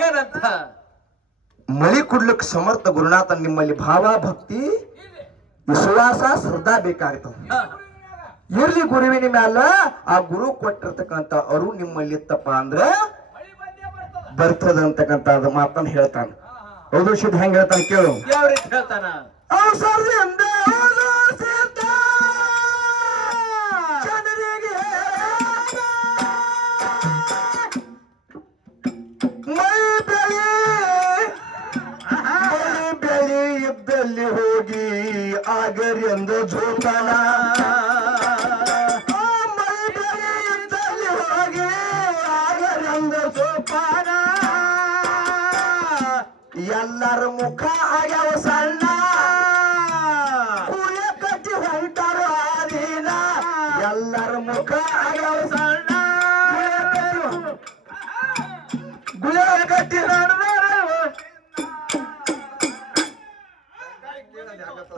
ಏನಂತ? ಮಳಿ ಕೊಡ್ಲಿಕ್ಕೆ ಸಮರ್ಥ ಗುರುನಾಥ ನಿಮ್ಮಲ್ಲಿ ಭಾವ ಭಕ್ತಿ ವಿಶ್ವಾಸ ಶ್ರದ್ಧಾ ಬೇಕಾಗ್ತದ. ಇರ್ಲಿ ಗುರುವಿನ ಮ್ಯಾಲ ಆ ಗುರು ಕೊಟ್ಟಿರ್ತಕ್ಕಂತ ಅರು ನಿಮ್ಮಲ್ಲಿ ಇತ್ತಪ್ಪ ಅಂದ್ರ ಬರ್ತದ ಅಂತಕ್ಕಂತ ಮಾತನ್ನ ಹೇಳ್ತಾನ ಹೌದು ಶುದ್ಧ ಹೆಂಗ್ ಹೇಳ್ತಾನ ಕೇಳು. ಯಾವ ರೀತಿ ಹೇಳ್ತಾನ? ಜೋಪಾನ ಎಲ್ಲರ ಮುಖ ಆಗ್ಯಾವ ಸಣ್ಣ. ಕುಳ ಕಟ್ಟಿ ಹೊಂಟಾರ ಆದಿನ ಎಲ್ಲರ ಮುಖ ಆಗ್ಯಾವ ಸಣ್ಣ. ಗುಳ ಕಟ್ಟಿ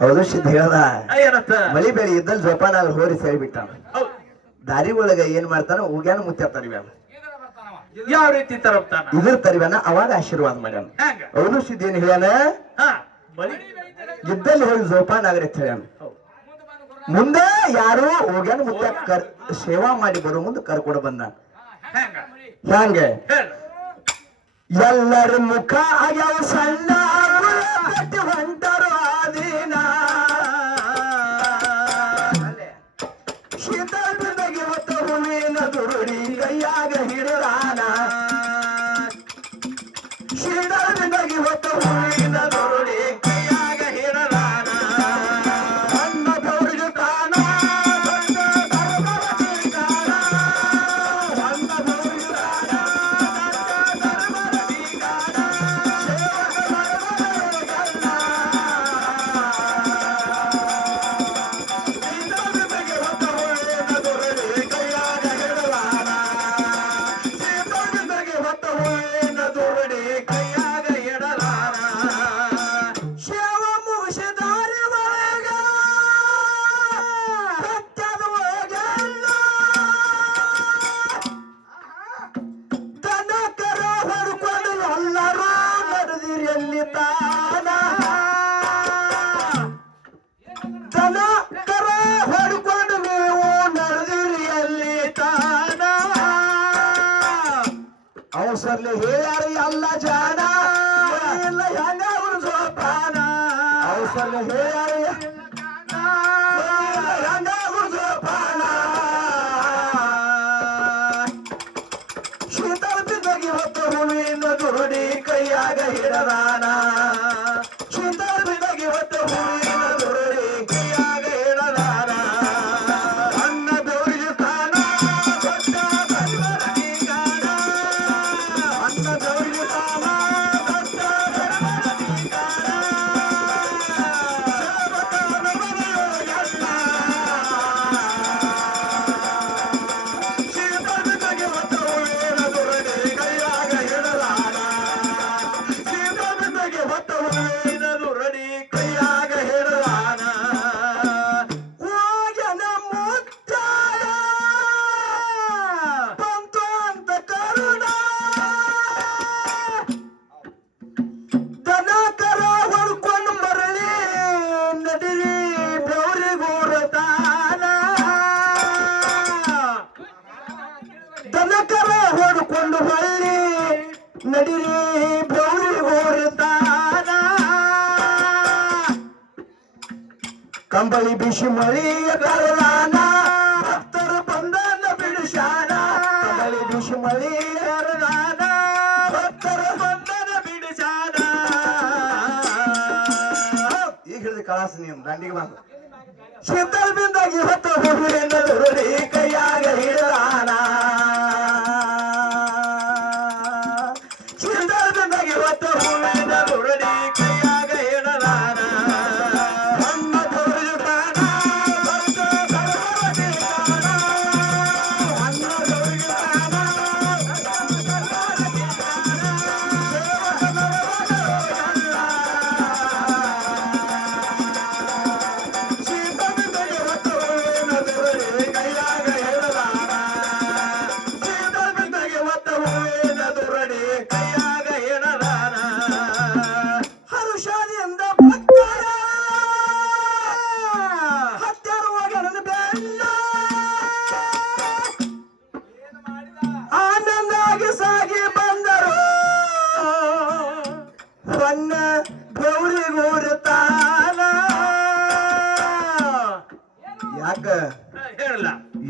ಹೌದು ಸಿದ್ಧ ಹೇಳ್ದ ಮಳಿ ಬೆಳಿ ಇದ್ದಲ್ಲಿ ಜೋಪಾನ ಅಲ್ಲಿ ಹೋರಿ ಸೇರಿಬಿಟ್ಟ ದಾರಿ ಒಳಗ ಏನ್ ಮಾಡ್ತಾನ ಉಗ್ಯಾನ ಮುತ್ಯ ತರಿವ್ಯಾನ ಯಾವ ರೀತಿ ತರಪ್ತಾನ? ಇದ್ರ ತರಿವನ ಅವಾಗ ಆಶೀರ್ವಾದ ಮಾಡ್ಯಾನ. ಅವನು ಸಿದ್ಧ ಏನ್ ಹೇಳ್ಯಾನ? ಹ. ಬಲಿ ಇದ್ದಲ್ಲಿ ಹೋಗಿ ಜೋಪಾನ ಆಗ್ರಿ ಹೇಳ್ಯಾನ. ಮುಂದೆ ಯಾರು ಹೋಗ್ಯಾನ ಮುತ್ತ ಕರ್ ಸೇವಾ ಮಾಡಿ ಬರೋ ಮುಂದೆ ಕರ್ಕೊಂಡು ಬಂದ ಹಂಗೆ? ಹ್ಯಾಂಗೆ ಹೇಳ. ಎಲ್ಲರ ಮುಖ ಆಗ್ಯಾವ ಸಣ್ಣ Anderson Ferreira. ಕಂಬಳಿ ಬಿಸಿ ಮಳಿಯ ಕರಲಾನ ಭಕ್ತರು ಬಂದನ ಬಿಡಿಸಾನ ಕಂಬಳಿ ಬಿಸಿ ಮಳಿಯ ಕರಲಾನ ಭಕ್ತರು ಬಂದನ ಬಿಡಿಸಾನ ಈಗ ಹೇಳಿದ ಕಳಾಸ ನೀನು, ದಂಡಿಗೆ ಬಂದು. ಶೀತಲ್ ಬಿಂದಾಗಿ ಹೂವಿನ ದುರುಡಿ ಕೈಯಾಗ ಹಿಡಲಾನ ಶೀತಲ್ ಬಿಂದಾಗಿ ಹೂವಿನ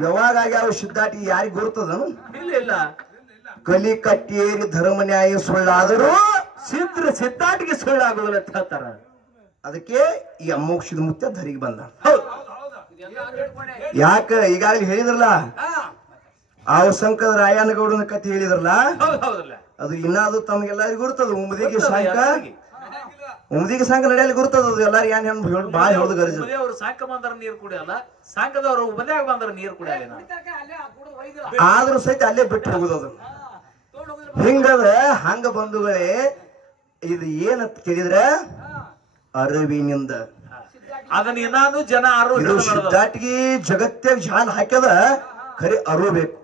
ಯಾವ ಸಿದ್ಧಾಟಿ ಯಾರಿಗ ಗುರುತದ? ಇಲ್ಲ ಇಲ್ಲ. ಕಲಿ ಕಟ್ಟಿಯೇರಿ ಧರ್ಮ ನ್ಯಾಯ ಸುಳ್ಳಾದರೂ ಸಿದ್ರ ಸಿದ್ಧಾಟಿಗೆ ಸುಳ್ಳಾಗುದಿಲ್ಲ ಅಂತ ಹೇಳ್ತಾರ. ಅದಕ್ಕೆ ಈ ಅಮೋಕ್ಷದ ಮುತ್ಯ ಧರಿಗೆ ಬಂದ. ಯಾಕ ಈಗಾಗಲೇ ಹೇಳಿದ್ರಲ್ಲ? ಆ ಸಂಕದ ರಾಯನಗೌಡನ ಕಥೆ ಹೇಳಿದ್ರಲ್ಲ? ಅದು ಇನ್ನಾದ್ರು ತಮಗೆಲ್ಲರಿಗೂ ಗುರುತದ ಉಮದಿಗೆ ಎಲ್ಲರಿಗೆ. ಉಮದಿಗೆ ಸಂಘ ನಡೆಯಲ್ಲಿ ಗುರ್ತದ ಅದು ಎಲ್ಲಾರು ಏನ್ ಏನ್ ಹೇಳಿ ಬಾಳ ಹೇಳುದು ಗರಜ. ಅವ್ರು ಸಾಕ ಬಂದ್ರ ನೀರ್ ಕುಡಿಯಲ್ಲ ಸಾಕದವ್ರು ಬಂದಾಗ ಬಂದ್ರ ನೀರ್ ಕುಡಿಯಲ್ಲ ಆದ್ರೂ ಸಹಿತ ಅಲ್ಲೇ ಬಿಟ್ಟು ಹೋಗುದು ಅದು. ಹಿಂಗದ ಹಂಗ ಬಂಧುಗಳೇ ಇದು ಏನ ಕೇಳಿದ್ರೆ ಅರವಿನಿಂದ. ಅದನ್ನ ಏನಾದ್ರು ಜನ ಅರು ಇದು ಸಿದ್ಧಾಟಿಗೆ ಜಗತ್ತಾಗ ಜಾಲ್ ಹಾಕ್ಯದ ಖರೆ ಅರಿಬೇಕು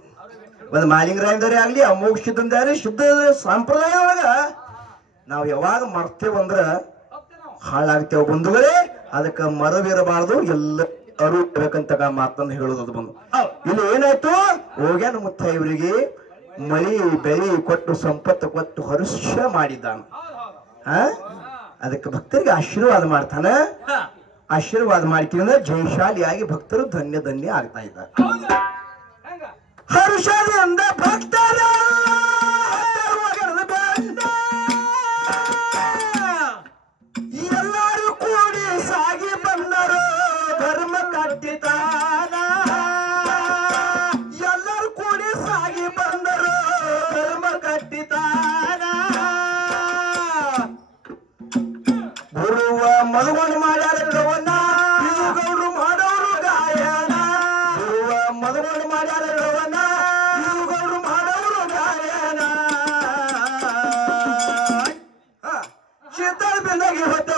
ಒಂದು ಮಾಲಿಂಗರಾಯಂದರೇ ಆಗ್ಲಿ ಅಮೋಕ್ಷಿತಂದ್ರೆ ಶುದ್ಧ ಸಂಪ್ರದಾಯ ಒಳಗ ನಾವ್ ಯಾವಾಗ ಮರ್ತೇವಂದ್ರ ಹಾಳಾಗ್ತೇವ ಬಂಧುಗಳೇ ಅದಕ್ಕೆ ಮರವಿರಬಾರದು ಎಲ್ಲ ಅರು ಇರಬೇಕಂತ ಮಾತನ್ನ ಹೇಳೋದು ಬಂದು. ಇಲ್ಲಿ ಏನಾಯ್ತು? ಹೋಗ್ಯಾನ ಮುತ್ತ ಇವರಿಗೆ ಮಳಿ ಬೆಳಿ ಕೊಟ್ಟು ಸಂಪತ್ತು ಕೊಟ್ಟು ಹರುಷ ಮಾಡಿದ್ದಾನ. ಆ? ಅದಕ್ಕೆ ಭಕ್ತರಿಗೆ ಆಶೀರ್ವಾದ ಮಾಡ್ತಾನ. ಆಶೀರ್ವಾದ ಅಂದ್ರೆ ಜಯಶಾಲಿಯಾಗಿ ಭಕ್ತರು ಧನ್ಯ ಧನ್ಯ ಆಗ್ತಾ ಇದ್ದಾರೆ. ಅಂದ ಭಕ್ತರ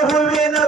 ಬಿಂದಗಿ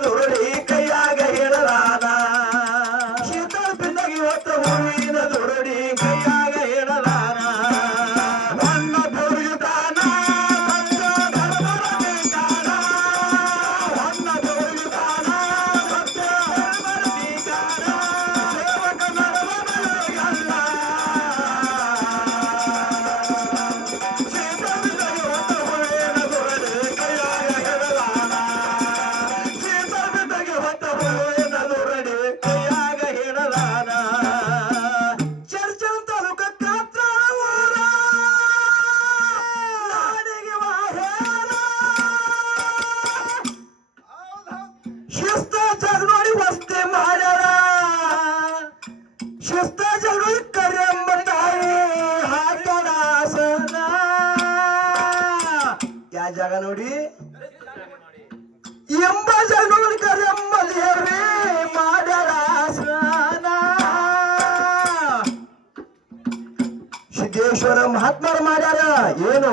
ಮಾಡ್ಯಾರ ಏನು?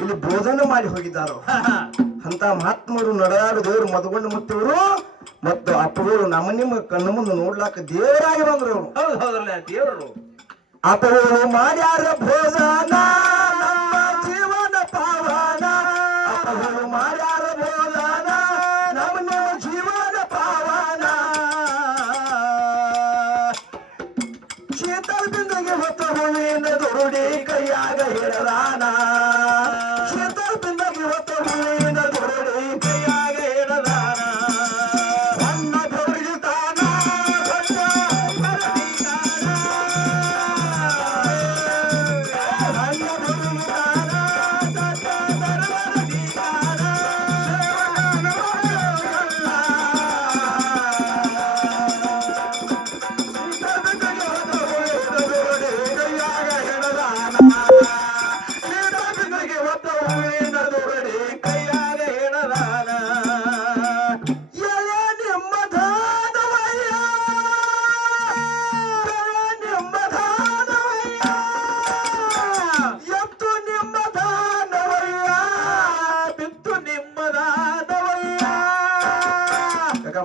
ಇಲ್ಲಿ ಬೋಧನೆ ಮಾಡಿ ಹೋಗಿದ್ದಾರೋ. ಅಂತ ಮಹಾತ್ಮರು ನಡೆದಾಡು ದೇವರು ಮದಗೊಂಡು ಮುತ್ತಿವರು ಮತ್ತು ಅಪ್ಪಗಳು ನಮ್ಮ ನಿಮ್ಮ ಕಣ್ಣು ಮುಂದೆ ನೋಡ್ಲಾಕ ದೇವರಾಗಿ ಬಂದ್ರು ಅವ್ರು. ದೇವರು. ಅಪ್ಪಗಳು ಮಾಡ್ಯಾರ ಭೋಜನ.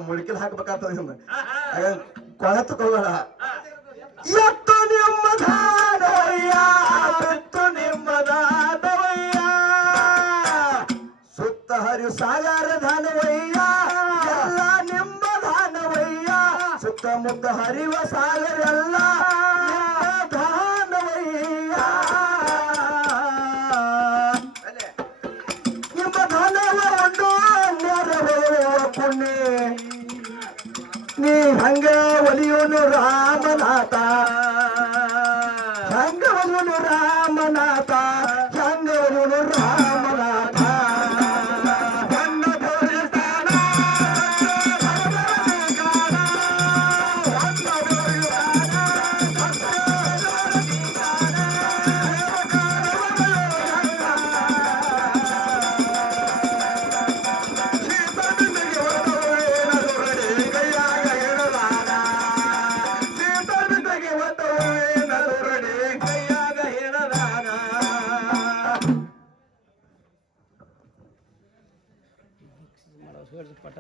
ಯಾಕ ಹಾಕ್ಬೇಕಾಗ್ತದೆ ಕೊಳತು ತಗೋಬೇಡ ಎತ್ತು ನಿಮ್ಮ ಬೆತ್ತು ಬಿತ್ತು ನಿಮ್ಮದಾದವಯ್ಯ ಸುತ್ತ ಹರಿ ಸಾಗರ ಧಾನವಯ್ಯ ಎಲ್ಲ ನಿಮ್ಮ ಧಾನವಯ್ಯ. ಸುತ್ತಮುತ್ತ ಹರಿವ ಸಾಗರ ಎಲ್ಲ ನೀ ಹಂಗ